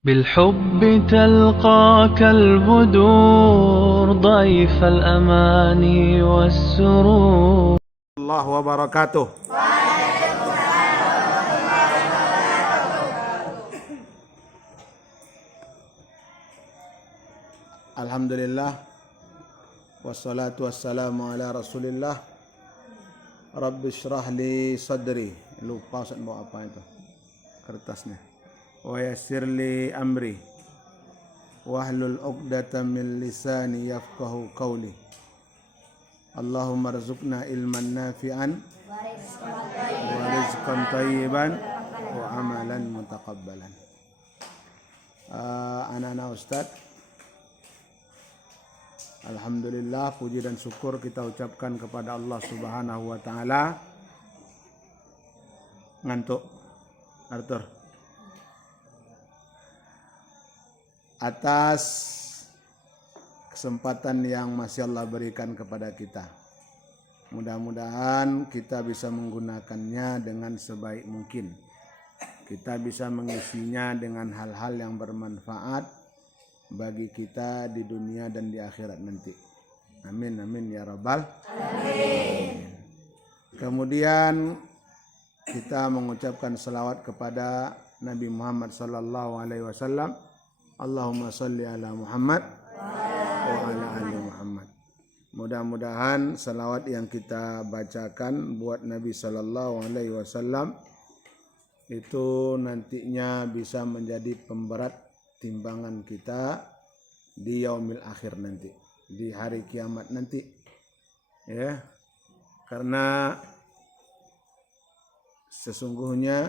بالحب تلقاك البدور ضيف الأماني والسرور. الله وبركاته. Alhamdulillah wassalatu wassalamu ala Rasulillah. Rabbi shrah li sadri. Lupa Ustaz bawa apa itu kertasnya. Wa yassir li amri wahlul 'uqdatam min lisani yafqahu qawli. Allahumma rzuqna ilman nafi'an wa rizqan thayyiban wa amalan mutaqabbalan. Anak-anak Ustaz, alhamdulillah, puji dan syukur kita ucapkan kepada Allah Subhanahu wa taala. Ngantuk Arthur, atas kesempatan yang masih Allah berikan kepada kita. Mudah-mudahan kita bisa menggunakannya dengan sebaik mungkin. Kita bisa mengisinya dengan hal-hal yang bermanfaat bagi kita di dunia dan di akhirat nanti. Amin amin ya rabbal alamin. Kemudian kita mengucapkan salawat kepada Nabi Muhammad sallallahu alaihi wasallam. Allahumma salli ala Muhammad wa ala ali Muhammad. Mudah-mudahan salawat yang kita bacakan buat Nabi sallallahu alaihi wasallam itu nantinya bisa menjadi pemberat timbangan kita di yaumil akhir nanti, di hari kiamat nanti, ya. Karena sesungguhnya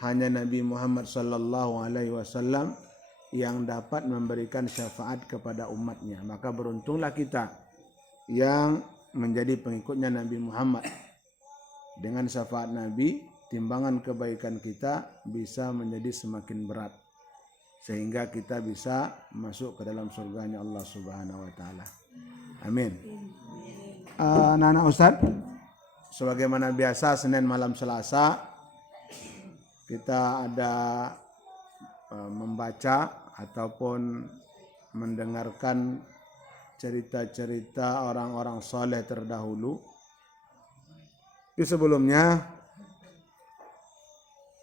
hanya Nabi Muhammad sallallahu alaihi wasallam yang dapat memberikan syafaat kepada umatnya. Maka beruntunglah kita yang menjadi pengikutnya Nabi Muhammad. Dengan syafaat Nabi, timbangan kebaikan kita bisa menjadi semakin berat, sehingga kita bisa masuk ke dalam surganya Allah Subhanahu wa taala. Amin. Anak-anak Ustaz, sebagaimana biasa Senin malam Selasa kita ada membaca ataupun mendengarkan cerita-cerita orang-orang soleh terdahulu. Di sebelumnya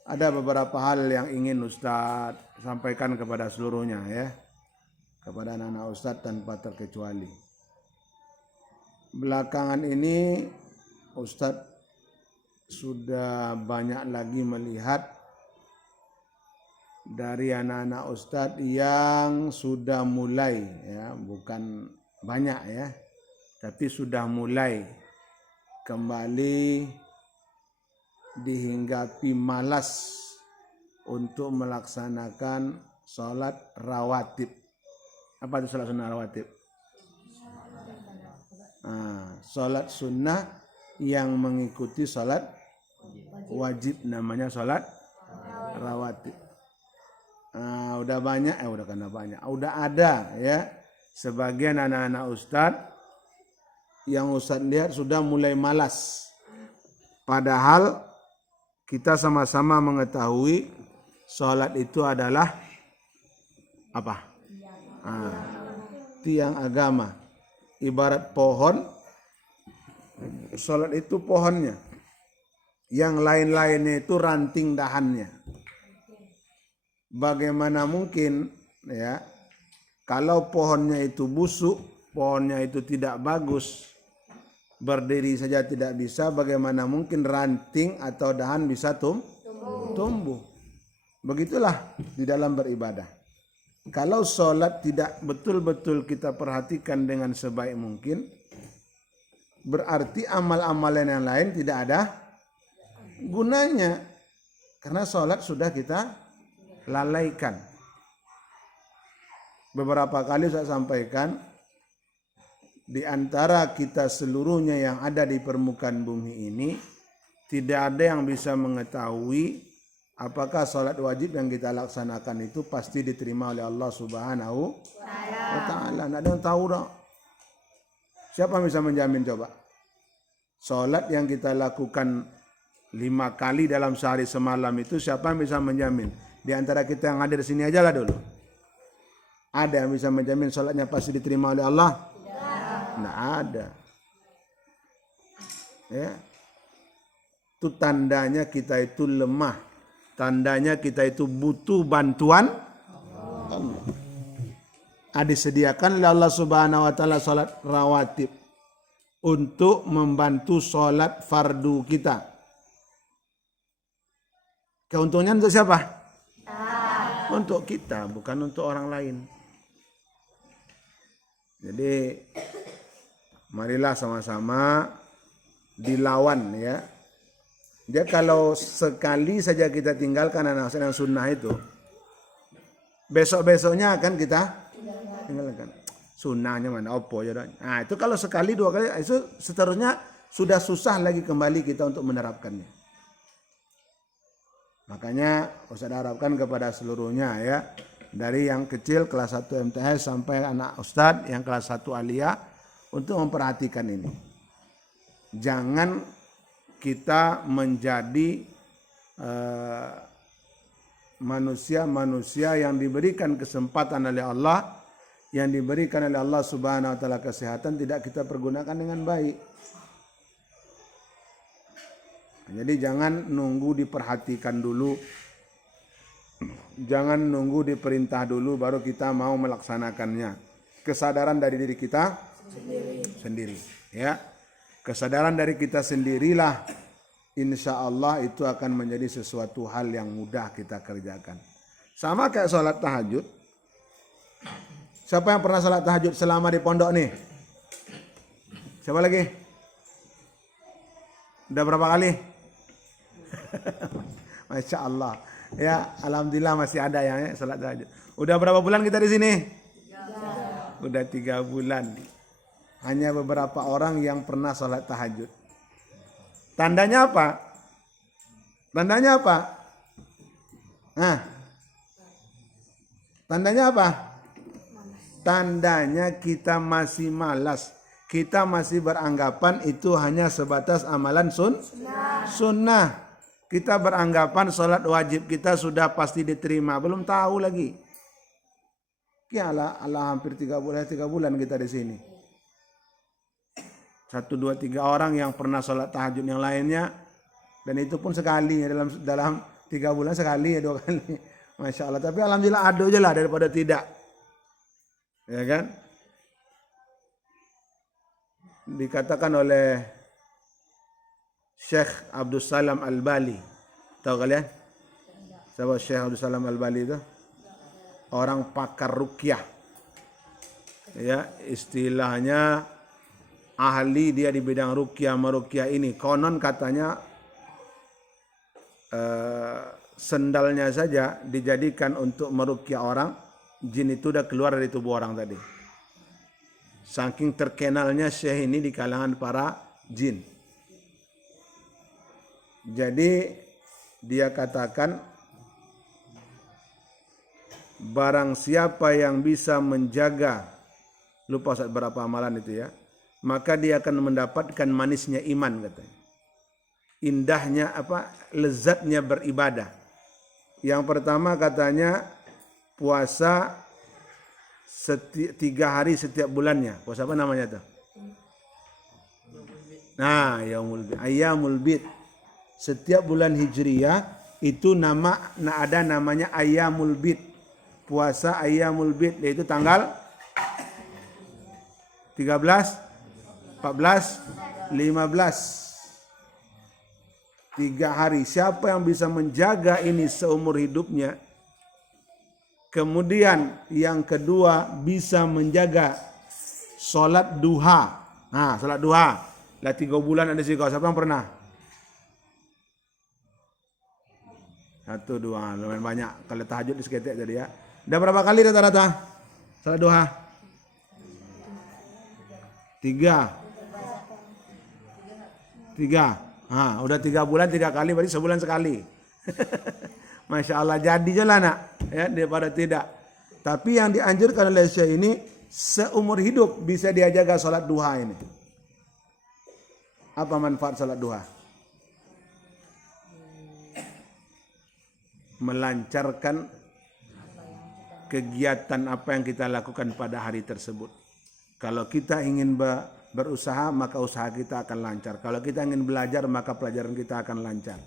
ada beberapa hal yang ingin Ustaz sampaikan kepada seluruhnya, ya, kepada anak-anak Ustaz tanpa terkecuali. Belakangan ini Ustaz sudah banyak lagi melihat dari anak-anak Ustadz yang sudah mulai, ya, bukan banyak, ya, tapi sudah mulai kembali dihinggapi malas untuk melaksanakan sholat rawatib. Apa itu sholat sunnah rawatib? Sholat sunnah yang mengikuti sholat wajib namanya sholat rawatib. Udah banyak, udah ada, ya, sebagian anak-anak Ustadz yang Ustadz lihat sudah mulai malas. Padahal kita sama-sama mengetahui sholat itu adalah apa? Tiang agama. Ibarat pohon, sholat itu pohonnya. Yang lain-lainnya itu ranting dahannya. Bagaimana mungkin, ya, kalau pohonnya itu busuk, pohonnya itu tidak bagus, berdiri saja tidak bisa, bagaimana mungkin ranting atau dahan bisa tumbuh? Begitulah di dalam beribadah. Kalau sholat tidak betul-betul kita perhatikan dengan sebaik mungkin, berarti amal-amalan yang lain tidak ada gunanya. Karena sholat sudah kita lalaikan. Beberapa kali saya sampaikan, di antara kita seluruhnya yang ada di permukaan bumi ini, tidak ada yang bisa mengetahui apakah sholat wajib yang kita laksanakan itu pasti diterima oleh Allah Subhanahu wa ta'ala. Tidak ada yang tahu dong. Siapa yang bisa menjamin coba? Sholat yang kita lakukan 5 kali dalam sehari semalam itu siapa yang bisa menjamin? Di antara kita yang hadir sini aja lah dulu. Ada yang bisa menjamin sholatnya pasti diterima oleh Allah? Tidak ada. Ya. Itu tandanya kita itu lemah. Tandanya kita itu butuh bantuan Allah. Disediakan oleh Allah Subhanahu wa taala salat rawatib untuk membantu salat fardu kita. Keuntungan untuk siapa? Untuk kita, bukan untuk orang lain. Jadi marilah sama-sama dilawan ya. Dia kalau sekali saja kita tinggalkan anak yang sunnah itu, besok-besoknya akan kita tinggalkan. Sunnahnya mana? Opo ya. Nah itu kalau sekali dua kali, itu seterusnya sudah susah lagi kembali kita untuk menerapkannya. Makanya Ustaz harapkan kepada seluruhnya ya, dari yang kecil kelas 1 MTS sampai anak Ustaz yang kelas 1 Aliyah untuk memperhatikan ini. Jangan kita menjadi manusia-manusia yang diberikan kesempatan oleh Allah, yang diberikan oleh Allah Subhanahu wa taala kesehatan tidak kita pergunakan dengan baik. Jadi jangan nunggu diperhatikan dulu. Jangan nunggu diperintah dulu baru kita mau melaksanakannya. Kesadaran dari diri kita sendiri ya. Kesadaran dari kita sendirilah insya Allah itu akan menjadi sesuatu hal yang mudah kita kerjakan. Sama kayak sholat tahajud. Siapa yang pernah sholat tahajud selama di pondok nih? Siapa lagi? Udah berapa kali? Masya Allah. Ya, alhamdulillah masih ada yang sholat tahajud. Udah berapa bulan kita di sini? Udah 3 bulan. Hanya beberapa orang yang pernah sholat tahajud. Tandanya apa? Tandanya apa? Nah, tandanya apa? Tandanya kita masih malas. Kita masih beranggapan itu hanya sebatas amalan sunnah. Kita beranggapan sholat wajib kita sudah pasti diterima. Belum tahu lagi. Ya Allah hampir 3 bulan kita di sini. 1, 2, 3 orang yang pernah sholat tahajud yang lainnya. Dan itu pun sekali ya, dalam 3 bulan sekali ya 2 kali. Masya Allah. Tapi alhamdulillah ada aja lah daripada tidak. Ya kan? Dikatakan oleh Syekh Abdul Salam Al-Bali. Tahu kalian? Siapa Syekh Abdul Salam Al-Bali itu? Orang pakar ruqyah. Ya, istilahnya ahli dia di bidang ruqyah ini. Konon katanya sendalnya saja dijadikan untuk meruqyah orang, jin itu udah keluar dari tubuh orang tadi. Saking terkenalnya Syekh ini di kalangan para jin. Jadi dia katakan barang siapa yang bisa menjaga, lupa saat berapa amalan itu ya, maka dia akan mendapatkan manisnya iman katanya. Indahnya lezatnya beribadah. Yang pertama katanya puasa 3 hari setiap bulannya. Puasa apa namanya tuh? Nah, Ayyamul Bid. Setiap bulan Hijriyah itu ada namanya Ayyamul Bid. Puasa Ayyamul Bid yaitu tanggal 13, 14, 15. 3 hari. Siapa yang bisa menjaga ini seumur hidupnya? Kemudian yang kedua bisa menjaga sholat duha. Nah, sholat duha. Lah 3 bulan ada sih kau. Siapa yang pernah? 1, 2, lumayan banyak. Kalau tahajud di seketik tadi ya. Udah berapa kali rata-rata sholat duha? 3. Nah, udah 3 bulan 3 kali, berarti sebulan sekali. Masya Allah, jadi je lah nak, ya, daripada tidak. Tapi yang dianjurkan oleh Syekh ini seumur hidup bisa dia jaga sholat duha ini. Apa manfaat sholat duha? melancarkan kegiatan apa yang kita lakukan pada hari tersebut. Kalau kita ingin berusaha, maka usaha kita akan lancar. Kalau kita ingin belajar, maka pelajaran kita akan lancar.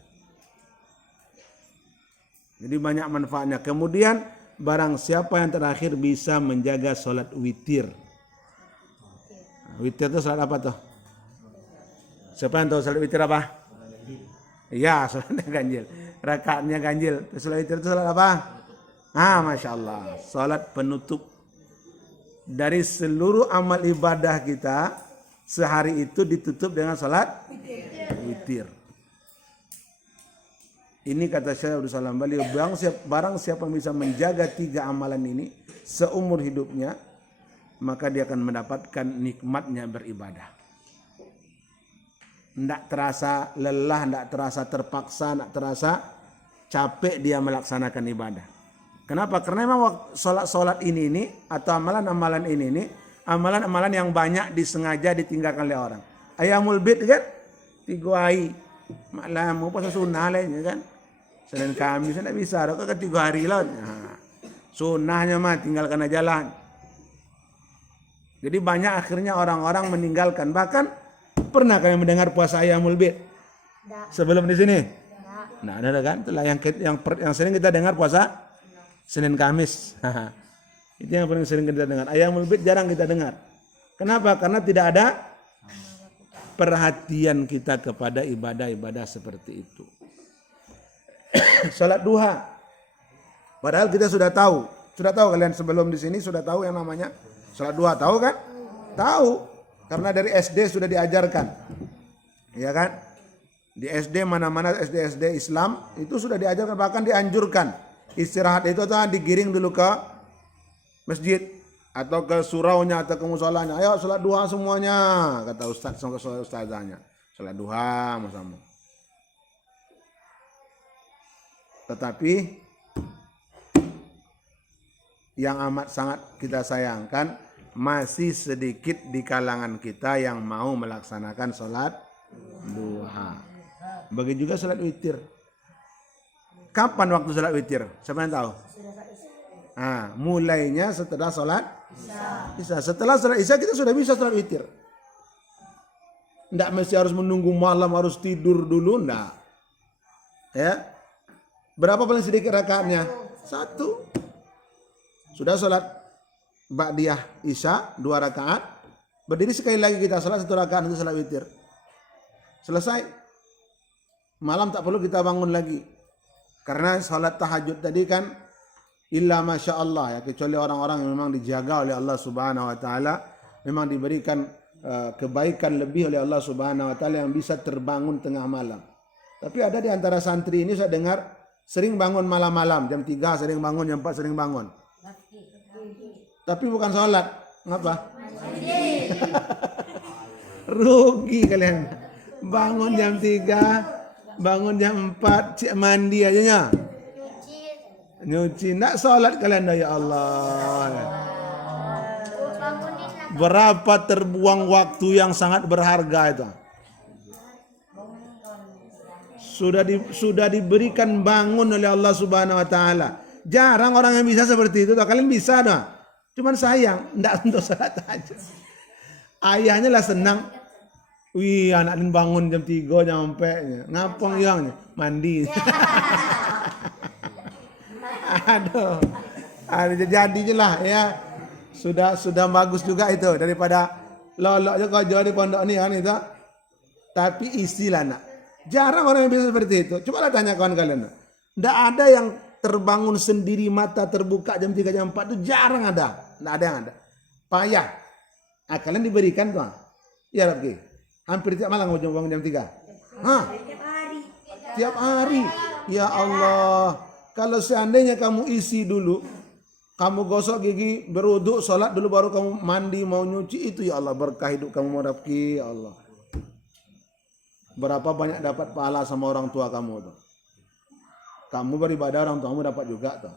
Jadi banyak manfaatnya. Kemudian barang siapa yang terakhir bisa menjaga sholat witir. Witir itu sholat apa tuh? Siapa yang tahu sholat witir apa? Iya, sholatnya ganjil. Rakaatnya ganjil. Sholat witir itu sholat apa? Masya Allah. Sholat penutup. Dari seluruh amal ibadah kita, sehari itu ditutup dengan sholat witir. Ini kata Syekh Abdul Salam Bali, barang siapa bisa menjaga 3 amalan ini seumur hidupnya, maka dia akan mendapatkan nikmatnya beribadah. Tidak terasa lelah, tidak terasa terpaksa, tidak terasa capek dia melaksanakan ibadah. Kenapa? Karena memang sholat ini atau amalan-amalan ini amalan-amalan yang banyak disengaja ditinggalkan oleh orang. Ayamul bid kan? 3 hari. Malam mau puasa sunnah lainnya kan? Senin Kamis tidak bisa, ada kan 3 hari lah. Sunnahnya mah tinggalkan aja lah. Jadi banyak akhirnya orang-orang meninggalkan. Bahkan pernah kalian mendengar puasa Ayamul bid? Sebelum di sini? Nah, ada kan? Itulah yang sering kita dengar puasa Senin Kamis. Itu yang paling sering kita dengar. Ayamul bid jarang kita dengar. Kenapa? Karena tidak ada perhatian kita kepada ibadah-ibadah seperti itu. Salat duha. Padahal kita sudah tahu kalian sebelum di sini sudah tahu yang namanya salat duha, tahu kan? Tahu. Karena dari SD sudah diajarkan. Ya kan? Di SD mana-mana SD Islam itu sudah diajarkan, bahkan dianjurkan. Istirahat itu digiring dulu ke masjid atau ke suraunya atau ke musolanya. Ayo salat duha semuanya, kata ustaz sama ustazahnya. Salat duha sama-sama. Tetapi yang amat sangat kita sayangkan, masih sedikit di kalangan kita yang mau melaksanakan salat duha. Begitu juga salat witir. Kapan waktu salat witir? Siapa yang tahu? Mulainya setelah salat Isya. Setelah salat Isya kita sudah bisa salat witir. Tidak mesti harus menunggu malam, harus tidur dulu, enggak. Ya. Berapa paling sedikit rakaatnya? 1. Sudah salat ba'diyah Isya 2 rakaat. Berdiri sekali lagi kita salat 1 rakaat, itu salat witir. Selesai. Malam tak perlu kita bangun lagi. Karena salat tahajud tadi kan illa masya Allah, ya, kecuali orang-orang yang memang dijaga oleh Allah Subhanahu wa taala, memang diberikan kebaikan lebih oleh Allah Subhanahu wa taala yang bisa terbangun tengah malam. Tapi ada di antara santri ini saya dengar sering bangun malam-malam, jam 3 sering bangun, jam 4 sering bangun. Tapi bukan sholat. Ngapa? Rugi kalian. Bangun jam 3, bangun jam 4, cik mandi aja nya. Nyuci. Nak sholat kalian dah, ya Allah. Berapa terbuang waktu yang sangat berharga itu. Sudah diberikan bangun oleh Allah Subhanahu wa taala. Jarang orang yang bisa seperti itu. Kalian bisa dah. Cuman sayang enggak untuk salat aja. Ayahnya lah senang. Wih, anak ini bangun jam 3 nyampe. Ngapong yang mandi. Aduh. Jadinya lah ya. Sudah bagus juga itu daripada lolok je kau jual di pondok ni kan itu. Tapi istilah nak. Jarang orang yang bisa seperti itu. Coba lah tanya kawan kalian. Tidak ada yang terbangun sendiri, mata terbuka jam 3 jam 4 itu jarang ada. Tidak ada yang ada. Payah. Kalian diberikan tuh. Ya Rabbi. Hampir tiap malam kamu bangun jam 3. Tiap hari. Ya Allah. Kalau seandainya kamu isi dulu, kamu gosok gigi, berwuduk, sholat dulu baru kamu mandi, mau nyuci, itu ya Allah berkah hidup kamu mau Rabbi, ya Allah. Berapa banyak dapat pahala sama orang tua kamu tuh. Kamu beribadah, orang tuamu dapat juga tuh.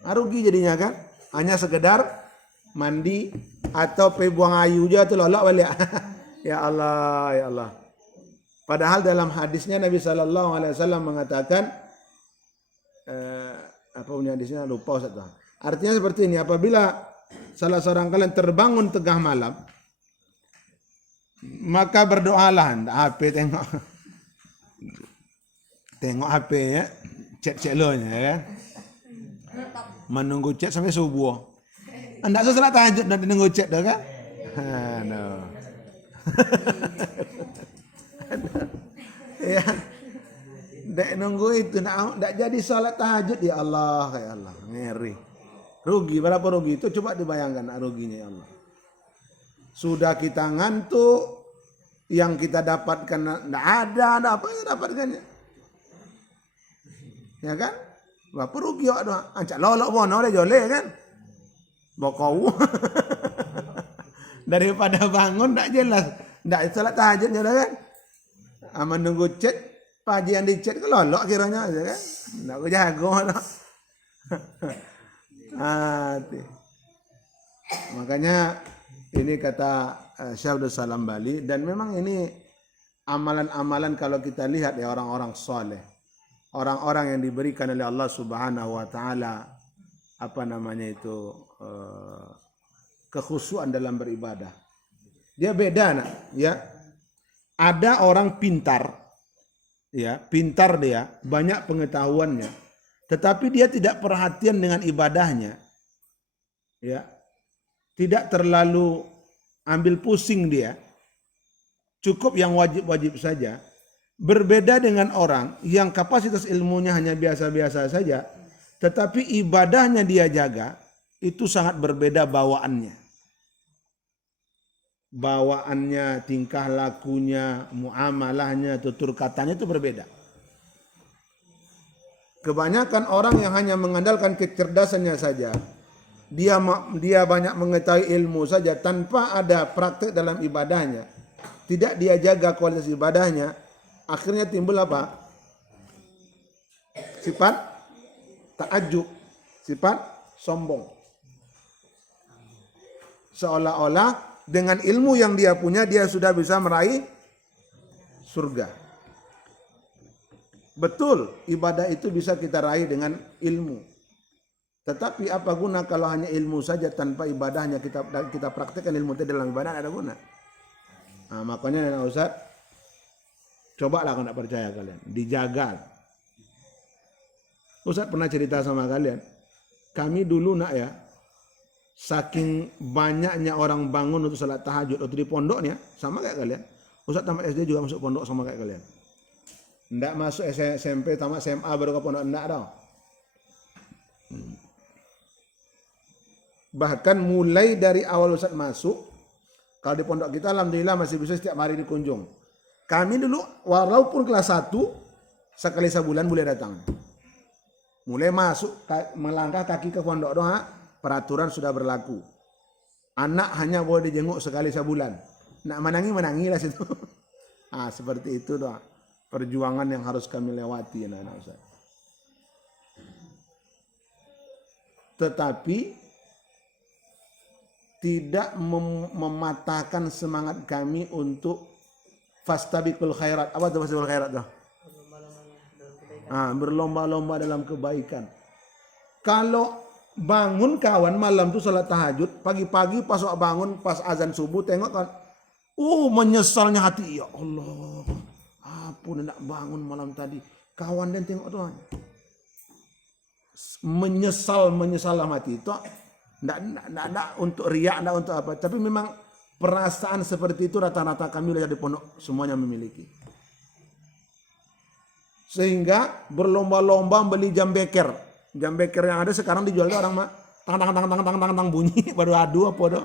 Rugi jadinya kan. Hanya sekedar mandi atau pergi buang ayu aja tuh lolok balik. Ya Allah, ya Allah. Padahal dalam hadisnya Nabi SAW mengatakan, apa punya di sini lupa Ustaz tuh. Artinya seperti ini, apabila salah seorang kalian terbangun tengah malam, maka berdoalah, HP tengok HP ya, chat lo nya ya kan. Menunggu chat sampai subuh. Anda salat tahajud dan menunggu chat dah kan? No. Ya. Dek nunggu itu ndak jadi salat tahajud ya Allah, ngeri. Rugi berapa rugi itu coba dibayangkan ruginya ya Allah. Sudah kita ngantuk, yang kita dapatkan ndak ada apa yang dapatkannya. Ya kan? Berapa rugi awak doa? Ancak lolok bono le jole kan? Bokau. Daripada bangun ndak jelas, ndak salat tahajudnya dah kan? Aman nunggu chat, pagi yang di chat ke lolok kiranya aja kan? Ndak ku jago dah. Makanya ini kata Syekh Abdul Salam Bali, dan memang ini amalan-amalan kalau kita lihat ya orang-orang soleh, orang-orang yang diberikan oleh Allah Subhanahu Wa Taala kekhusyuan dalam beribadah. Dia beda nak, ya. Ada orang pintar, ya, pintar dia, banyak pengetahuannya, tetapi dia tidak perhatian dengan ibadahnya, ya, tidak terlalu ambil pusing dia, cukup yang wajib-wajib saja. Berbeda dengan orang yang kapasitas ilmunya hanya biasa-biasa saja, tetapi ibadahnya dia jaga, itu sangat berbeda bawaannya. Bawaannya, tingkah lakunya, muamalahnya, tutur katanya itu berbeda. Kebanyakan orang yang hanya mengandalkan kecerdasannya saja, dia banyak mengetahui ilmu saja tanpa ada praktek dalam ibadahnya, tidak dia jaga kualitas ibadahnya, akhirnya timbul apa? Sifat ta'ajjub, sifat sombong. Seolah-olah dengan ilmu yang dia punya, dia sudah bisa meraih surga. Betul, ibadah itu bisa kita raih dengan ilmu. Tetapi apa guna kalau hanya ilmu saja tanpa ibadahnya, kita praktekkan ilmu itu dalam ibadah, ada guna. Nah, makanya Ustaz, cobalah kalau tidak percaya kalian, dijaga. Ustaz pernah cerita sama kalian, kami dulu nak ya, saking banyaknya orang bangun untuk salat tahajud waktu di pondoknya, sama kayak kalian. Ustaz tamat SD juga masuk pondok sama kayak kalian. Ndak masuk SMP, tamat SMA baru ke pondok, ndak dong. Bahkan mulai dari awal Ustaz masuk, kalau di pondok kita alhamdulillah masih bisa setiap hari dikunjung. Kami dulu walaupun kelas 1, sekali sebulan boleh datang. Mulai masuk, melangkah kaki ke pondok doa, peraturan sudah berlaku. Anak hanya boleh dijenguk sekali sebulan. Nak menangi lah situ. Seperti itu doa. Perjuangan yang harus kami lewati anak-anak Ustaz. Tetapi tidak mematahkan semangat kami untuk fastabiqul khairat. Apa itu fastabiqul khairat tuh? Berlomba-lomba dalam kebaikan. Kalau bangun kawan malam tuh salat tahajud, pagi-pagi pas bangun pas azan subuh tengok kan, menyesalnya hati, ya Allah, ampun nak bangun malam tadi. Kawan dan tengok tuh, menyesal hati itu, ndak untuk riak, ndak untuk apa, tapi memang perasaan seperti itu rata-rata kami di pondok semuanya memiliki. Sehingga berlomba-lomba beli jam beker. Jam beker yang ada sekarang dijual tuh orang mah tang bunyi baru adu apa doh.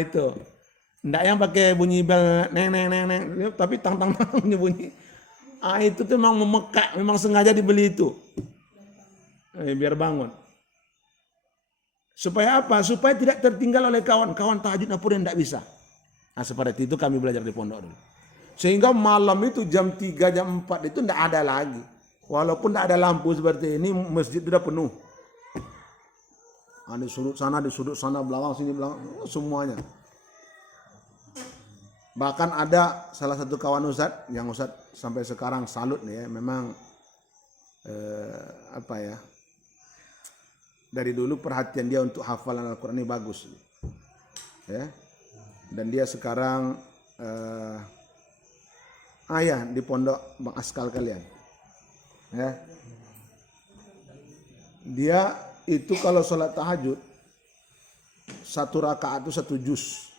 Itu. Ndak yang pakai bunyi bel neng tapi tang bunyi. Itu tuh memang memekak, memang sengaja dibeli itu. Biar bangun. Supaya apa? Supaya tidak tertinggal oleh kawan-kawan tahajud pun yang ndak bisa. Seperti itu kami belajar di pondok dulu. Sehingga malam itu jam 3, jam 4 itu ndak ada lagi. Walaupun tidak ada lampu seperti ini, masjid sudah penuh. Di sudut sana, belakang sini, semuanya. Bahkan ada salah satu kawan Ustaz, yang Ustaz sampai sekarang salut nih ya, memang dari dulu perhatian dia untuk hafalan Al-Quran ini bagus, ya. Dan dia sekarang di pondok Bang Askal kalian, ya. Dia itu kalau sholat tahajud 1 rakaat itu 1 juz.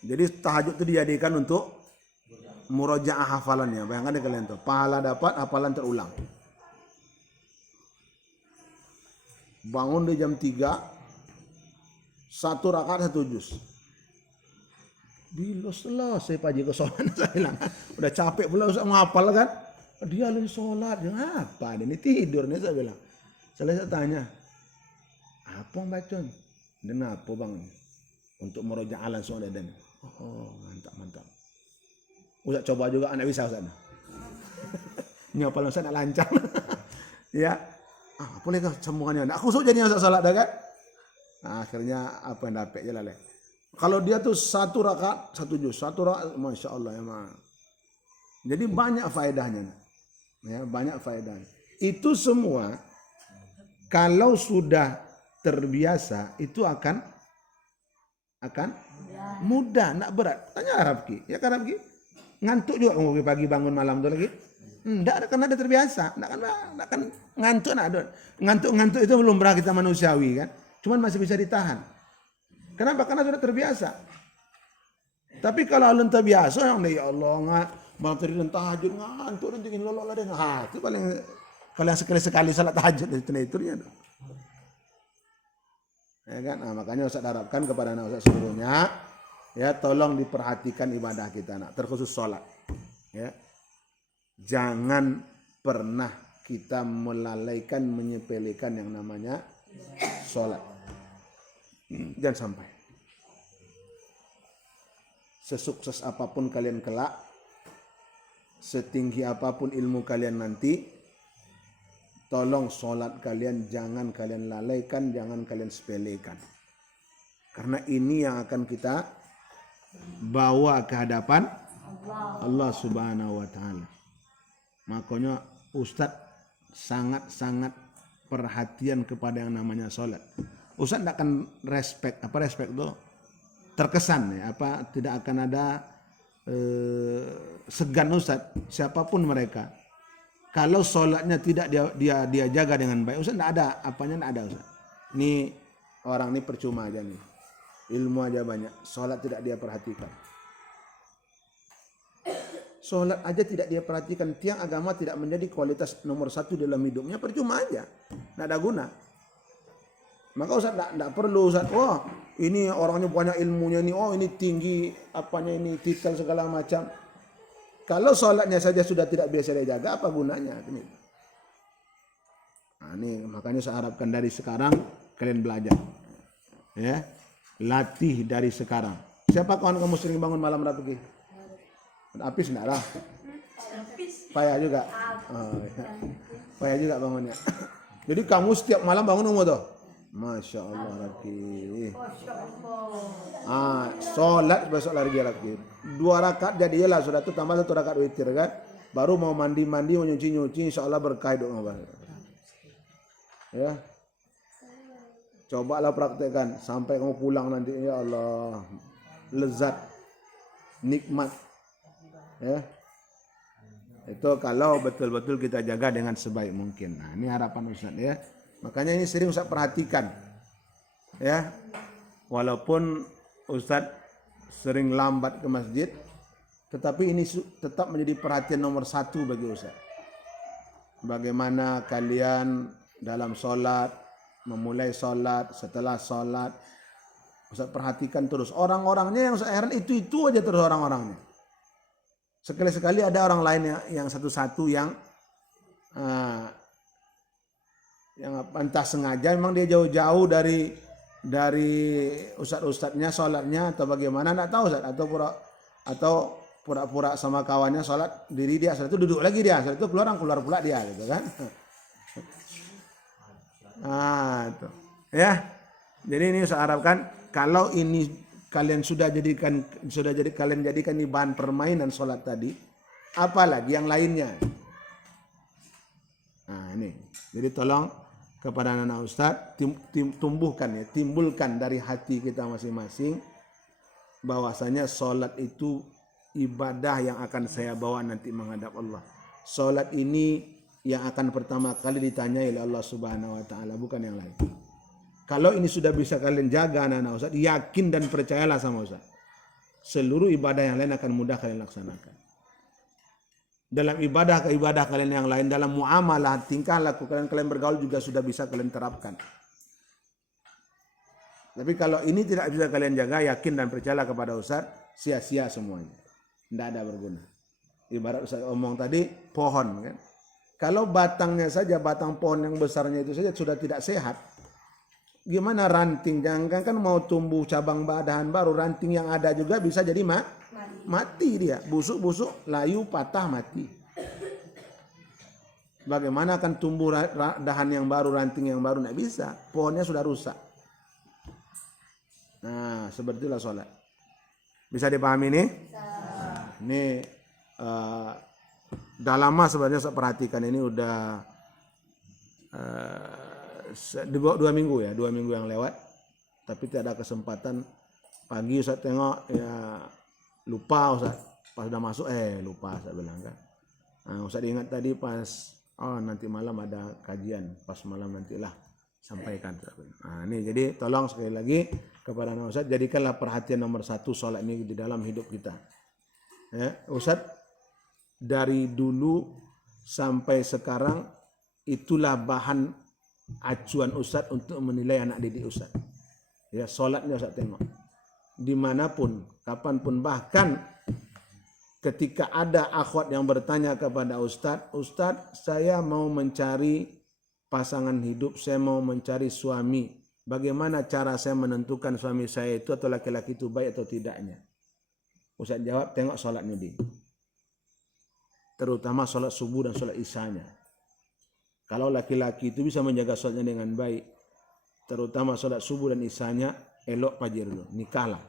Jadi tahajud itu dijadikan untuk murojaah hafalannya. Bayangkan deh kalian tuh, pahala dapat, hafalan terulang. Bangun di jam 3, 1 rakaat 1 juz. Bila selesai Pak Haji ke sholat, saya bilang, udah capek pula usah menghafal kan. Dia lagi sholat, dia apa? Ini tidur nih, saya bilang. Saya tanya, apa yang baca? Kenapa bang? Untuk merojaah langsung ada dan. Oh, mantap. Ustaz coba juga, anak bisa Ustaz. Nyapa Ustaz nak lancar. Ya. Apa lagi sambungannya? Aku suka jadi Ustaz salat dah kan. Nah, akhirnya apa yang dapat je lah. Kalau dia tuh 1 rakaat 1 juz, 1 rakaat, masya Allah ya mah. Jadi banyak faedahnya. Ya, banyak faedahnya. Itu semua kalau sudah terbiasa itu akan mudah, nak berat. Tanya Arabki, ya kan Arabki? Ngantuk juga kamu pagi bangun malam tuh lagi? Enggak, karena ada terbiasa. Enggak kan ngantuk, ngantuk itu belum pernah kita manusiawi kan. Cuman masih bisa ditahan. Kenapa? Karena sudah terbiasa. Tapi kalau alun terbiasa yang ya Allah malam tadi tahajud ngantuk nanti ingin lolok lah deh. Itu paling kalian sekali salat tahajud itu ya. Ya kan? Nah, makanya Ustaz harapkan kepada anak Ustaz seluruhnya, ya tolong diperhatikan ibadah kita nak, terkhusus sholat. Ya. Jangan pernah kita melalaikan, menyepelekan yang namanya sholat. Jangan sampai. Sesukses apapun kalian kelak, setinggi apapun ilmu kalian nanti, tolong sholat kalian jangan kalian lalaikan, jangan kalian sepelekan. Karena ini yang akan kita bawa ke hadapan Allah Subhanahu wa Ta'ala. Makanya Ustadz sangat-sangat perhatian kepada yang namanya sholat. Ustadz tidak akan respect itu terkesan ya, tidak akan ada segan Ustadz siapapun mereka. Kalau sholatnya tidak dia jaga dengan baik, Ustaz tidak ada apanya, tidak ada Ustaz. Ini orang ini percuma aja nih, ilmu aja banyak, sholat tidak dia perhatikan. Sholat aja tidak dia perhatikan, tiang agama tidak menjadi kualitas nomor 1 dalam hidupnya, percuma aja, tidak ada guna. Maka Ustaz tidak perlu Ustaz, ini orangnya banyak ilmunya nih, ini tinggi apanya ini, titel segala macam. Kalau sholatnya saja sudah tidak biasa dia jaga, apa gunanya? Nah, ini makanya saya harapkan dari sekarang kalian belajar, ya, latih dari sekarang. Siapa kawan kamu sering bangun malam rapi? Apis enggak lah? Payah juga. Ya. Payah juga bangunnya. Jadi kamu setiap malam bangun umur tuh? Masya Allah lagi. Sholat besok lagi. 2 rakaat jadilah sudah itu, tambah 1 rakaat witir kan. Baru mau mandi mau nyuci insya Allah berkah hidup. Ya. Cobalah praktekkan sampai kamu pulang nanti, ya Allah, lezat, nikmat. Ya. Itu kalau betul-betul kita jaga dengan sebaik mungkin. Nah, ini harapan Ustaz ya. Makanya ini sering Ustaz perhatikan. Ya. Walaupun Ustaz sering lambat ke masjid, tetapi ini tetap menjadi perhatian nomor 1 bagi Ustaz. Bagaimana kalian dalam sholat, memulai sholat, setelah sholat, Ustaz perhatikan terus. Orang-orangnya yang saya heran itu aja terus orang-orangnya. Sekali-sekali ada orang lain yang satu-satu yang entah sengaja memang dia jauh-jauh dari ustadz-ustadznya sholatnya atau bagaimana, enggak tahu Ustaz, atau pura-pura sama kawannya sholat diri dia, setelah itu duduk lagi dia, setelah itu keluar pula dia gitu kan. Itu ya. Jadi ini saya harapkan kalau ini kalian jadikan ini bahan permainan sholat tadi, apalagi yang lainnya. ini. Jadi tolong kepada anak-anak Ustaz timbulkan dari hati kita masing-masing bahwasanya salat itu ibadah yang akan saya bawa nanti menghadap Allah. Salat ini yang akan pertama kali ditanyai oleh Allah Subhanahu wa taala, bukan yang lain. Kalau ini sudah bisa kalian jaga anak-anak Ustaz, yakin dan percayalah sama Ustaz, seluruh ibadah yang lain akan mudah kalian laksanakan. Dalam ibadah ke ibadah kalian yang lain, dalam muamalah, tingkah laku kalian bergaul juga sudah bisa kalian terapkan. Tapi kalau ini tidak bisa kalian jaga, yakin dan percayalah kepada Ustaz, sia-sia semuanya. Tidak ada berguna. Ibarat Ustaz omong tadi, pohon kan. Kalau batangnya saja, batang pohon yang besarnya itu saja sudah tidak sehat, gimana ranting? Jangan kan mau tumbuh cabang dahan baru, ranting yang ada juga bisa jadi mati dia, busuk-busuk, layu, patah, mati. Bagaimana akan tumbuh dahan yang baru, ranting yang baru? Tidak bisa, pohonnya sudah rusak. Nah, seperti itulah sholat. Bisa dipahami nih? Ini dah lama sebenarnya saya perhatikan ini udah 2 minggu ya, 2 minggu yang lewat. Tapi tidak ada kesempatan. Pagi Ustaz tengok ya lupa Ustaz. Pas udah masuk lupa saya bilang kan. Nah, Ustaz ingat tadi pas nanti malam ada kajian, pas malam nantilah sampaikan. Nah, ini jadi tolong sekali lagi kepada anak Ustaz, jadikanlah perhatian nomor 1 sholat ini di dalam hidup kita. Ya, Ustaz dari dulu sampai sekarang itulah bahan acuan Ustaz untuk menilai anak didik Ustaz. Ya, sholatnya Ustaz tengok. Dimanapun, kapanpun, bahkan ketika ada akhwat yang bertanya kepada Ustaz, Ustaz saya mau mencari pasangan hidup, saya mau mencari suami. Bagaimana cara saya menentukan suami saya itu atau laki-laki itu baik atau tidaknya? Ustaz jawab, tengok sholatnya dia. Terutama sholat subuh dan sholat isyanya. Kalau laki-laki itu bisa menjaga sholatnya dengan baik, terutama sholat subuh dan isyanya, elok pajir dulu, nikahlah.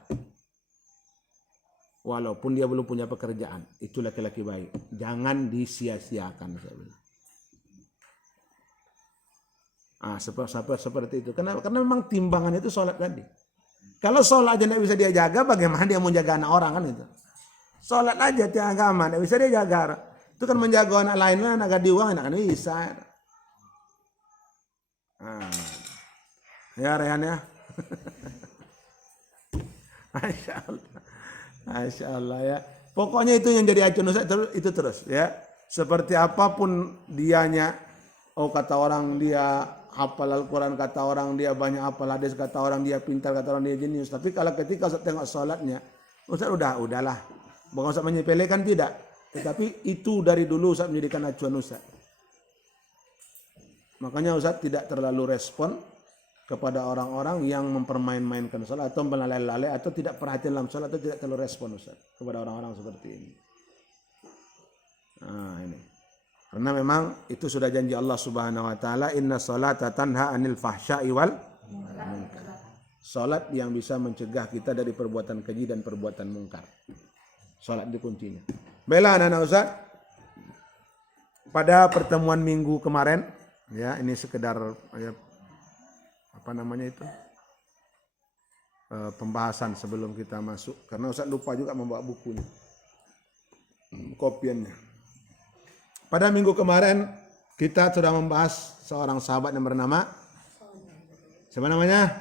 Walaupun dia belum punya pekerjaan, itu laki-laki baik. Jangan disia-siakan, saya bilang. Seperti itu. Karena memang timbangan itu sholat tadi. Kalau sholat aja tidak bisa dia jaga, bagaimana dia mau jaga anak orang kan itu? Sholat aja tiang agama, tidak bisa dia jaga. Itu kan menjaga anak lain, anak gadiwang, anak kan bisa. Ya Rehan ya. Masya Allah ya. Pokoknya itu yang jadi acuan Ustaz itu terus ya. Seperti apapun dianya, kata orang dia hafal Al-Quran, kata orang dia banyak hafal hadis, kata orang dia pintar, kata orang dia jenius. Tapi kalau ketika Ustaz tengok sholatnya, Ustaz udahlah. Bukan Ustaz menyepelekan, tidak. Tetapi itu dari dulu Ustaz menjadikan acuan Ustaz. Makanya Ustaz tidak terlalu respon kepada orang-orang yang mempermain-mainkan sholat atau melalai-lalai atau tidak perhatian dalam sholat atau tidak terlalu respon Ustaz kepada orang-orang seperti ini. Nah ini. Karena memang itu sudah janji Allah Subhanahu wa taala, inna sholata tanha 'anil fahsya'i wal munkar. Salat yang bisa mencegah kita dari perbuatan keji dan perbuatan mungkar. Salat itu kuncinya. Baiklah anak-anak Ustaz. Pada pertemuan minggu kemarin, ya ini sekedar pembahasan sebelum kita masuk. Karena Ustaz lupa juga membawa bukunya, kopiannya. Pada minggu kemarin kita sudah membahas seorang sahabat yang bernama, siapa namanya?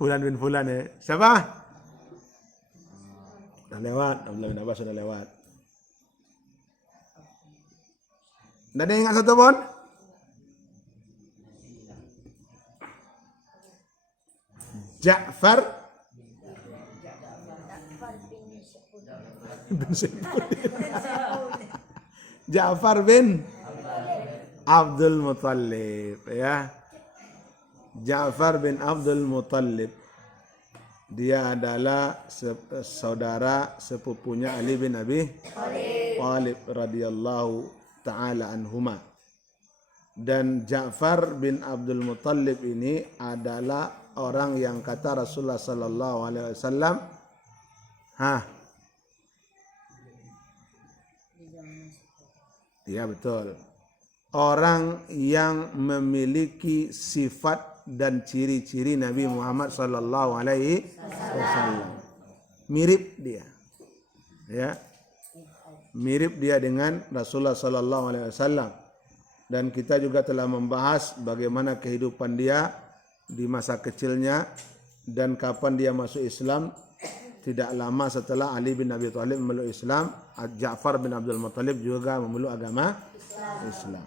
Fulan bin Fulan ya. Siapa? Sudah lewat, Abdullah bin Abbas sudah lewat. Tidak ada yang ingat satu pun? Ja'far bin Ja'far bin Abdul Muttalib ya. Ja'far bin Abdul Muttalib, dia adalah saudara sepupunya Ali bin Abi Thalib radhiyallahu ta'ala anhuma. Dan Ja'far bin Abdul Muttalib ini adalah orang yang kata Rasulullah sallallahu alaihi wasallam, Ya betul. Orang yang memiliki sifat dan ciri-ciri Nabi Muhammad sallallahu alaihi wasallam. Mirip dia. Ya. Mirip dia dengan Rasulullah sallallahu alaihi wasallam. Dan kita juga telah membahas bagaimana kehidupan dia di masa kecilnya dan kapan dia masuk Islam. Tidak lama setelah Ali bin Abi Thalib memeluk Islam, Ja'far bin Abdul Muttalib juga memeluk agama Islam.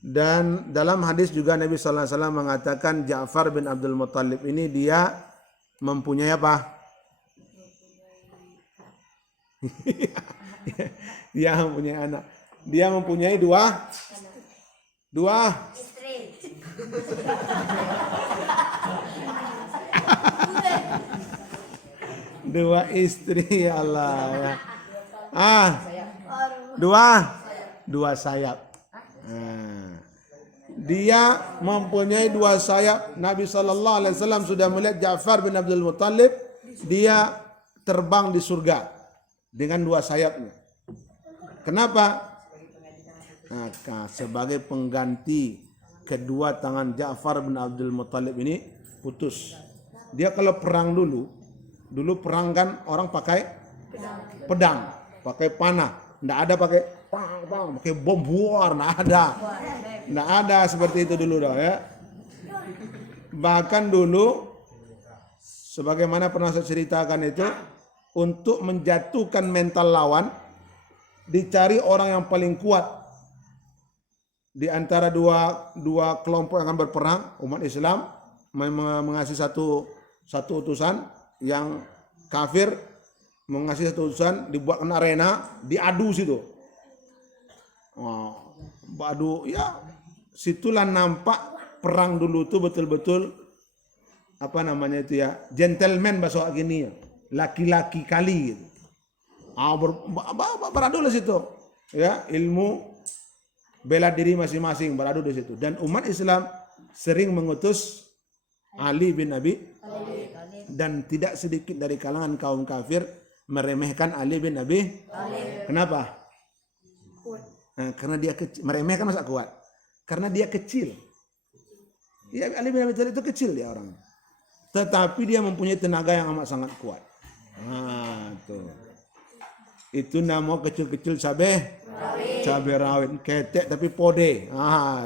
Dan dalam hadis juga Nabi sallallahu alaihi wasallam mengatakan Ja'far bin Abdul Muttalib ini dia mempunyai apa? Dia mempunyai anak. Dia mempunyai dua Istri. dua istri, ya Allah. Dua sayap. Dia mempunyai dua sayap. Nabi sallallahu alaihi wasallam sudah melihat Ja'far bin Abdul Muttalib, dia terbang di surga dengan dua sayapnya. Kenapa? Nah, sebagai pengganti kedua tangan Ja'far bin Abdul Muttalib ini putus. Dia kalau perang dulu perang kan orang pakai pedang, pakai panah, ndak ada pakai pakai bom buar, ndak ada seperti itu dulu dah ya. Bahkan dulu sebagaimana pernah saya ceritakan itu, untuk menjatuhkan mental lawan dicari orang yang paling kuat di antara dua kelompok yang akan berperang. Umat Islam mengasih satu utusan, yang kafir mengasih satu utusan, dibuatkan arena, diadu situ. Adu ya, situlah nampak perang dulu tuh betul-betul apa namanya itu ya, gentleman bahasa gini ya, laki-laki kali gitu. Beradu di situ ya, ilmu bela diri masing-masing beradu di situ. Dan umat Islam sering mengutus Ali bin Abi dan tidak sedikit dari kalangan kaum kafir meremehkan Ali bin Abi. Kenapa? Nah, karena dia kecil. Meremehkan masa kuat? Karena dia kecil. Ya, Ali bin Abi Thalib itu kecil dia orang. Tetapi dia mempunyai tenaga yang amat sangat kuat. Nah, tuh. Itu nama kecil-kecil cabai rawit, ketek tapi pode.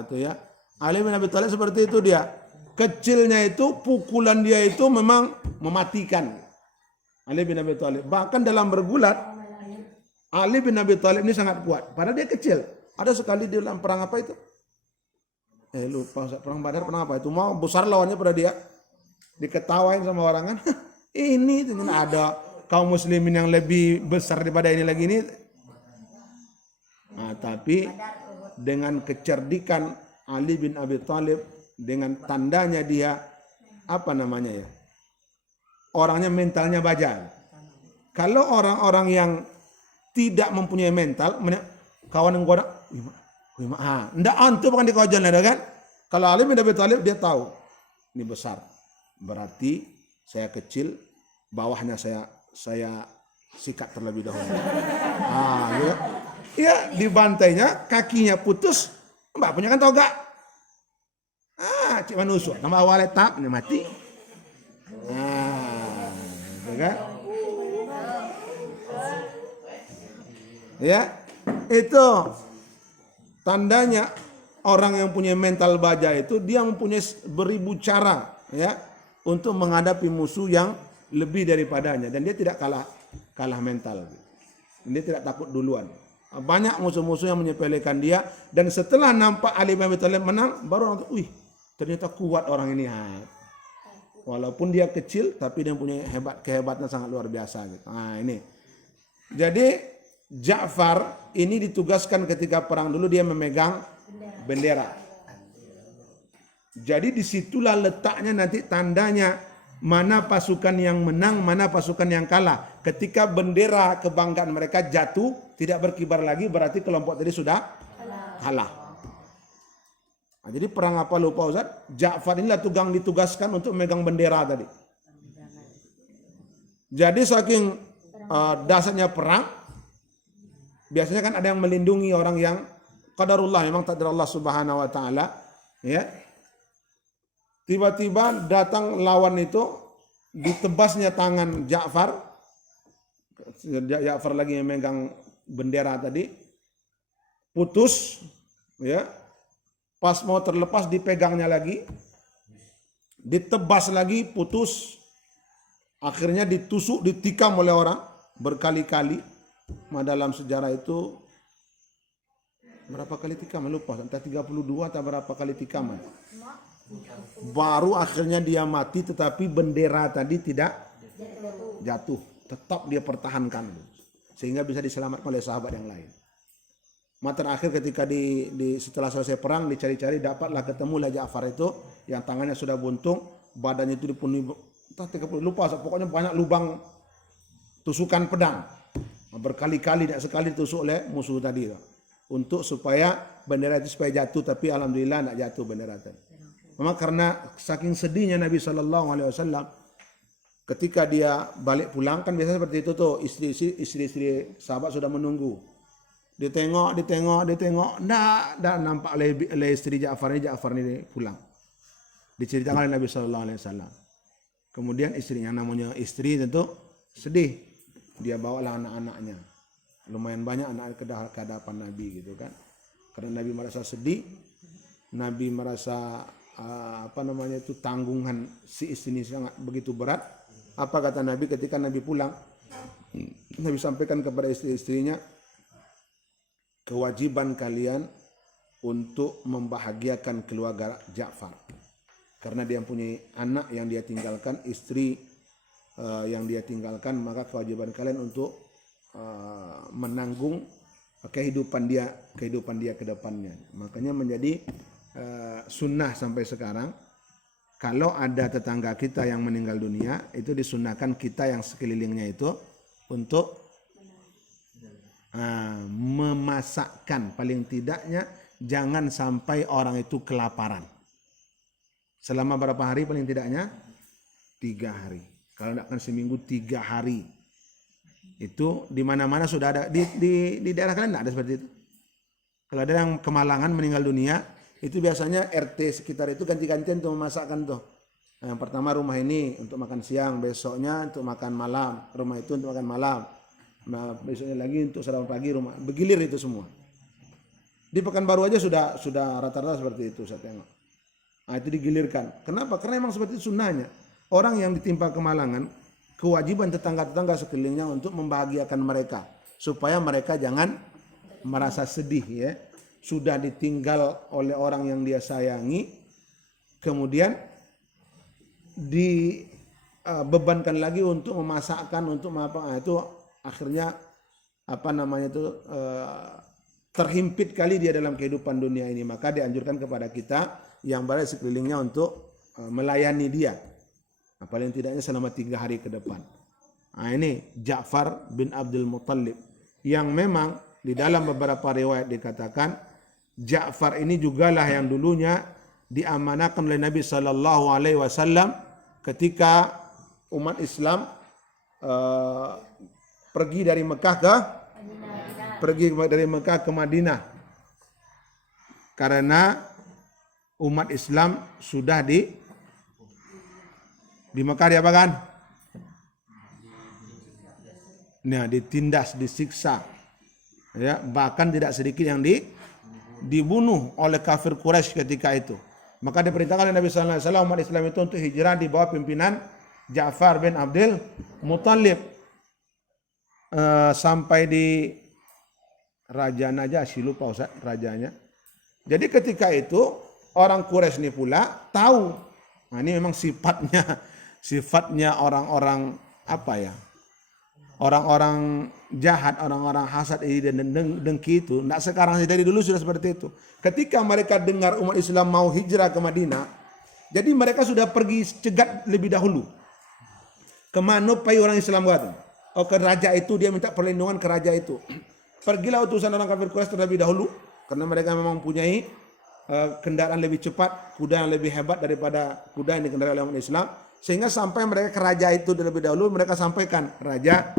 Itu ya. Ali bin Abi Thalib seperti itu dia. Kecilnya itu, pukulan dia itu memang mematikan. Ali bin Abi Thalib. Bahkan dalam bergulat, Ali bin Abi Thalib ini sangat kuat. Padahal dia kecil. Ada sekali di dalam perang apa itu? Lupa, perang Badar, perang apa itu? Mau besar lawannya pada dia. Diketawain sama orang kan. Ini ada kaum muslimin yang lebih besar daripada ini lagi ini. Nah, tapi dengan kecerdikan Ali bin Abi Thalib, dengan tandanya dia apa namanya ya, orangnya mentalnya baja. Kalau orang-orang yang tidak mempunyai mental, kawan yang goda, ndak antu bukan di kawajan ada kan. Kalau Ali bin Abi Thalib dia tahu ini besar, berarti saya kecil, bawahnya saya sikat terlebih dahulu. Ya, dibantainya, kakinya putus, mbak punya kan toga. Cik manusuk, tambah awal letap, ini mati. Gitu kan? Ya, itu tandanya orang yang punya mental baja itu dia mempunyai beribu cara ya untuk menghadapi musuh yang lebih daripadanya, dan dia tidak kalah mental. Dia tidak takut duluan. Banyak musuh-musuh yang menyepelekan dia, dan setelah nampak Ali bin Abi Thalib menang, baru nanti, ternyata kuat orang ini. Walaupun dia kecil, tapi dia punya kehebatan sangat luar biasa. Gitu. Ini. Jadi Ja'far ini ditugaskan ketika perang dulu, dia memegang bendera. Jadi disitulah letaknya nanti tandanya mana pasukan yang menang, mana pasukan yang kalah. Ketika bendera kebanggaan mereka jatuh, tidak berkibar lagi, berarti kelompok tadi sudah kalah. Nah, jadi perang apa lupa Ustaz? Ja'far inilah ditugaskan untuk memegang bendera tadi. Jadi saking dahsyatnya perang, biasanya kan ada yang melindungi orang yang qadarullah, memang takdir Allah Subhanahu wa taala, ya. Tiba-tiba datang lawan itu, ditebasnya tangan Ja'far. Ja'far lagi yang megang bendera tadi, putus, ya. Pas mau terlepas dipegangnya lagi, ditebas lagi, putus. Akhirnya ditusuk, ditikam oleh orang berkali-kali. Dalam sejarah itu berapa kali tikam? Lupa, entah 32 atau berapa kali tikaman. Baru akhirnya dia mati, tetapi bendera tadi tidak jatuh. Tetap dia pertahankan. Sehingga bisa diselamatkan oleh sahabat yang lain. Terakhir ketika setelah selesai perang dicari-cari, dapatlah ketemulah Ja'far itu yang tangannya sudah buntung, badannya itu dipenuhi entah 30, lupa, pokoknya banyak lubang tusukan pedang. Berkali-kali, tidak sekali ditusuk oleh musuh tadi. Untuk supaya bendera itu supaya jatuh, tapi alhamdulillah tidak jatuh bendera tadi. Memang karena saking sedihnya Nabi SAW ketika dia balik pulang, kan biasanya seperti itu tuh, istri-istri sahabat sudah menunggu. Ditengok, ndak nampak oleh istri Ja'far ini pulang. Diceritakan oleh Nabi SAW. Kemudian istrinya, namanya istri tentu sedih. Dia bawalah anak-anaknya. Lumayan banyak anak ke hadapan Nabi gitu kan. Karena Nabi merasa sedih, Nabi merasa tanggungan si istri ini sangat begitu berat. Apa kata Nabi ketika Nabi pulang? Nabi sampaikan kepada istri-istrinya, kewajiban kalian untuk membahagiakan keluarga Ja'far. Karena dia punya anak yang dia tinggalkan, istri yang dia tinggalkan, maka kewajiban kalian untuk menanggung kehidupan dia ke depannya. Makanya menjadi sunnah sampai sekarang, kalau ada tetangga kita yang meninggal dunia, itu disunnahkan kita yang sekelilingnya itu untuk memasakkan, paling tidaknya jangan sampai orang itu kelaparan. Selama berapa hari paling tidaknya? 3 hari. Kalau tidak kan seminggu 3 hari. Itu di mana-mana sudah ada. Di daerah kalian tidak ada seperti itu? Kalau ada yang kemalangan meninggal dunia, itu biasanya RT sekitar itu ganti-gantian untuk memasakkan tuh. Yang pertama rumah ini untuk makan siang, besoknya untuk makan malam, rumah itu untuk makan malam. Nah, besoknya lagi untuk sarapan pagi, rumah. Bergilir itu semua. Di Pekanbaru aja sudah rata-rata seperti itu saya tengok. Nah, itu digilirkan. Kenapa? Karena memang seperti itu sunnahnya. Orang yang ditimpa kemalangan, kewajiban tetangga-tetangga sekelilingnya untuk membahagiakan mereka. Supaya mereka jangan merasa sedih, ya. Sudah ditinggal oleh orang yang dia sayangi, kemudian dibebankan lagi untuk memasakkan, untuk apa, itu akhirnya terhimpit kali dia dalam kehidupan dunia ini. Maka dianjurkan kepada kita yang berada di sekelilingnya untuk melayani dia, paling tidaknya selama 3 hari ke depan. Nah, ini Ja'far bin Abdul Muttalib, yang memang di dalam beberapa riwayat dikatakan Ja'far ini jugalah yang dulunya diamanahkan oleh Nabi SAW ketika umat Islam pergi dari Mekah ke Madinah, karena umat Islam sudah di Mekah diapakan? Nah, ditindas, disiksa, ya, bahkan tidak sedikit yang dibunuh oleh kafir Quraisy ketika itu. Maka diperintahkan oleh Nabi Sallallahu Alaihi Wasallam umat Islam itu untuk hijrah di bawah pimpinan Ja'far bin Abdul Muttalib sampai di Raja Najasyi, lupa Ustaz rajanya. Jadi ketika itu orang Quraisy ini pula tahu, nah ini memang sifatnya orang-orang orang-orang jahat, orang-orang hasad dan dengki itu. Tidak sekarang sih, dari dulu sudah seperti itu. Ketika mereka dengar umat Islam mau hijrah ke Madinah, jadi mereka sudah pergi cegat lebih dahulu. Kemana pai orang Islam kata? Oh, ke raja itu, dia minta perlindungan ke raja itu. Pergilah utusan orang kafir Quraisy terlebih dahulu, karena mereka memang mempunyai kendaraan lebih cepat, kuda yang lebih hebat daripada kuda yang dikendarai oleh umat Islam, sehingga sampai mereka ke raja itu terlebih dahulu. Mereka sampaikan, raja,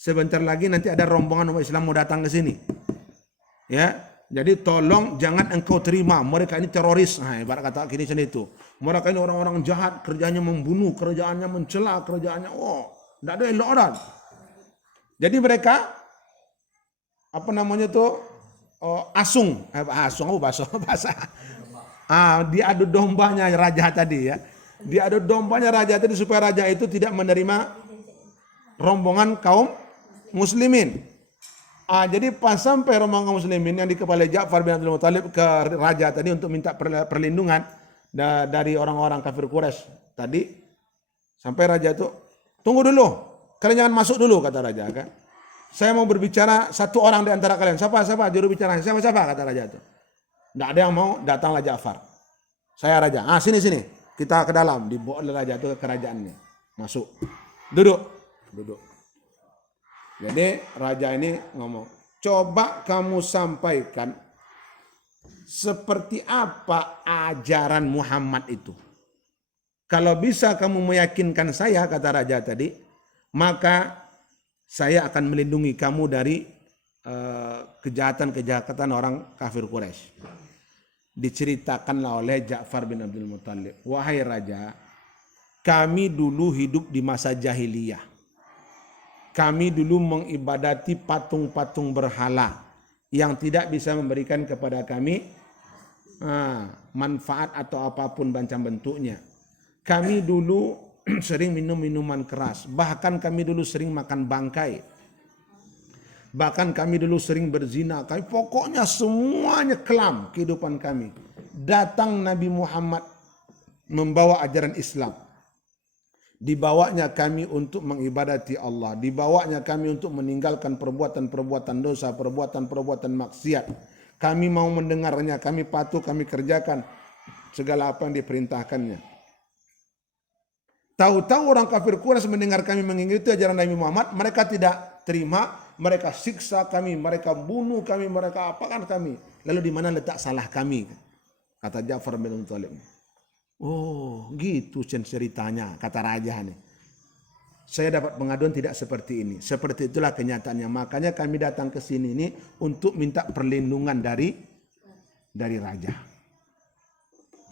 Sebentar lagi nanti ada rombongan umat Islam mau datang ke sini. Ya, jadi tolong jangan engkau terima mereka ini teroris. Nah, ibarat kata gini itu. Mereka ini orang-orang jahat, kerjanya membunuh, kerjaannya mencela, kerjaannya tidak ada elok orang. Jadi mereka asung bahasa. Diadu dombanya raja tadi ya. Diadu dombanya raja tadi supaya raja itu tidak menerima rombongan kaum muslimin. Jadi pas sampai rombongan kaum muslimin yang dikepalai Ja'far bin Abdul Muttalib ke raja tadi untuk minta perlindungan dari orang-orang kafir Quraisy tadi, sampai raja itu, tunggu dulu, kalian jangan masuk dulu, kata raja kan. Saya mau berbicara satu orang di antara kalian. Siapa juru bicara? Siapa kata raja itu. Tidak ada yang mau, datanglah Ja'far. Saya raja. Sini. Kita ke dalam. Dibawa oleh raja itu ke kerajaannya. Masuk. Duduk. Jadi raja ini ngomong, coba kamu sampaikan seperti apa ajaran Muhammad itu. Kalau bisa kamu meyakinkan saya, kata raja tadi, maka saya akan melindungi kamu dari kejahatan orang kafir Quraisy. Diceritakanlah oleh Ja'far bin Abdul Muttalib, wahai raja, kami dulu hidup di masa jahiliyah. Kami dulu mengibadati patung-patung berhala yang tidak bisa memberikan kepada kami manfaat atau apapun macam bentuknya. Kami dulu sering minum minuman keras, bahkan kami dulu sering makan bangkai, bahkan kami dulu sering berzina. Kami pokoknya semuanya kelam kehidupan kami. Datang Nabi Muhammad membawa ajaran Islam, dibawanya kami untuk mengibadati Allah, dibawanya kami untuk meninggalkan perbuatan-perbuatan dosa, perbuatan-perbuatan maksiat. Kami mau mendengarnya, kami patuh, kami kerjakan segala apa yang diperintahkannya. Tahu-tahu orang kafir Quraisy mendengar kami mengikuti ajaran Nabi Muhammad, mereka tidak terima, mereka siksa kami, mereka bunuh kami, mereka apakan kami. Lalu di mana letak salah kami? Kata Ja'far bin Abi Thalib. Oh, gitu ceritanya, kata raja nih. Saya dapat pengaduan tidak seperti ini. Seperti itulah kenyataannya. Makanya kami datang ke sini ini untuk minta perlindungan dari raja.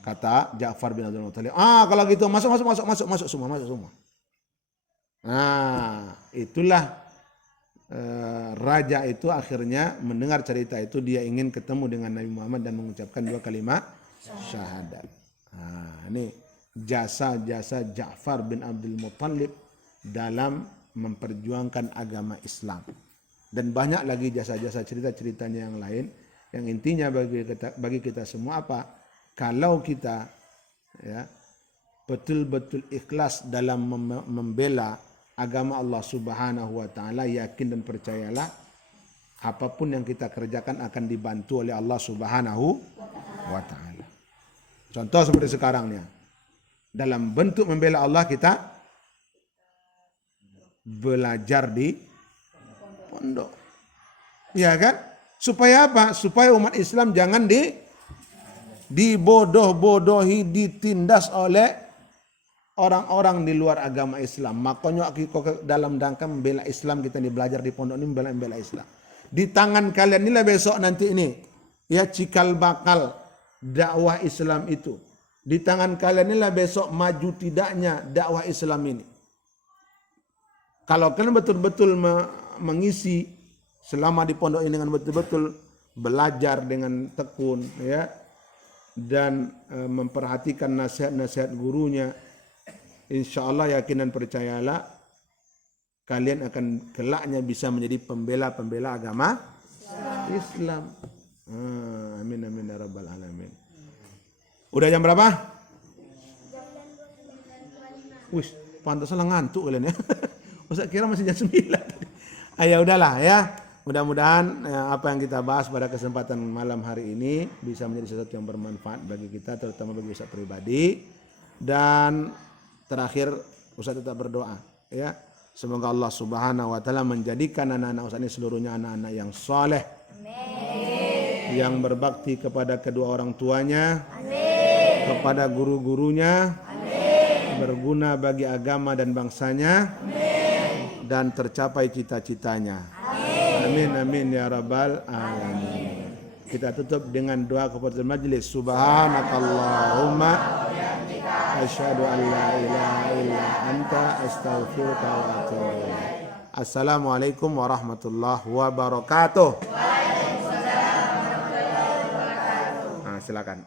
Kata Ja'far bin Abdul Muttalib. Kalau gitu masuk semua. Itulah raja itu akhirnya mendengar cerita itu, dia ingin ketemu dengan Nabi Muhammad dan mengucapkan 2 kalimat syahadat. Ini jasa-jasa Ja'far bin Abdul Muttalib dalam memperjuangkan agama Islam. Dan banyak lagi jasa-jasa cerita-ceritanya yang lain. Yang intinya bagi kita semua apa? Kalau kita betul-betul ikhlas dalam membela agama Allah Subhanahu wa taala, yakin dan percayalah apapun yang kita kerjakan akan dibantu oleh Allah Subhanahu wa taala. Contoh seperti sekarangnya. Dalam bentuk membela Allah kita belajar di pondok. Ya kan? Supaya apa? Supaya umat Islam jangan dibodoh-bodohi, ditindas oleh orang-orang di luar agama Islam. Makanya dalam rangka membela Islam kita ini belajar di pondok ini membela Islam. Di tangan kalian inilah besok nanti ini cikal bakal dakwah Islam itu. Di tangan kalian inilah besok maju tidaknya dakwah Islam ini. Kalau kalian betul-betul mengisi selama di pondok ini dengan betul-betul belajar dengan tekun dan memperhatikan nasihat-nasihat gurunya, insya Allah yakin dan percayalah kalian akan kelaknya bisa menjadi pembela-pembela agama Islam. Amin amin ya rabbal alamin. Udah jam berapa? Wih, pantasnya ngantuk kalian ya. Masa kira masih jam 9 tadi. Ya udahlah ya. Mudah-mudahan apa yang kita bahas pada kesempatan malam hari ini bisa menjadi sesuatu yang bermanfaat bagi kita, terutama bagi Ustaz pribadi. Dan terakhir Ustaz tetap berdoa ya. Semoga Allah Subhanahu wa taala menjadikan anak-anak Ustaz ini seluruhnya anak-anak yang saleh. Amin. Yang berbakti kepada kedua orang tuanya. Amin. Kepada guru-gurunya. Amin. Berguna bagi agama dan bangsanya. Amin. dan tercapai cita-citanya. Amin amin ya rabbal alamin. Kita tutup dengan doa kepada majelis. Subhanakallahumma asyhadu an la ilaha illa anta astaghfiruka wa atubu ilaik. Assalamualaikum warahmatullahi wabarakatuh. Waalaikumsalam warahmatullahi wabarakatuh. Silakan.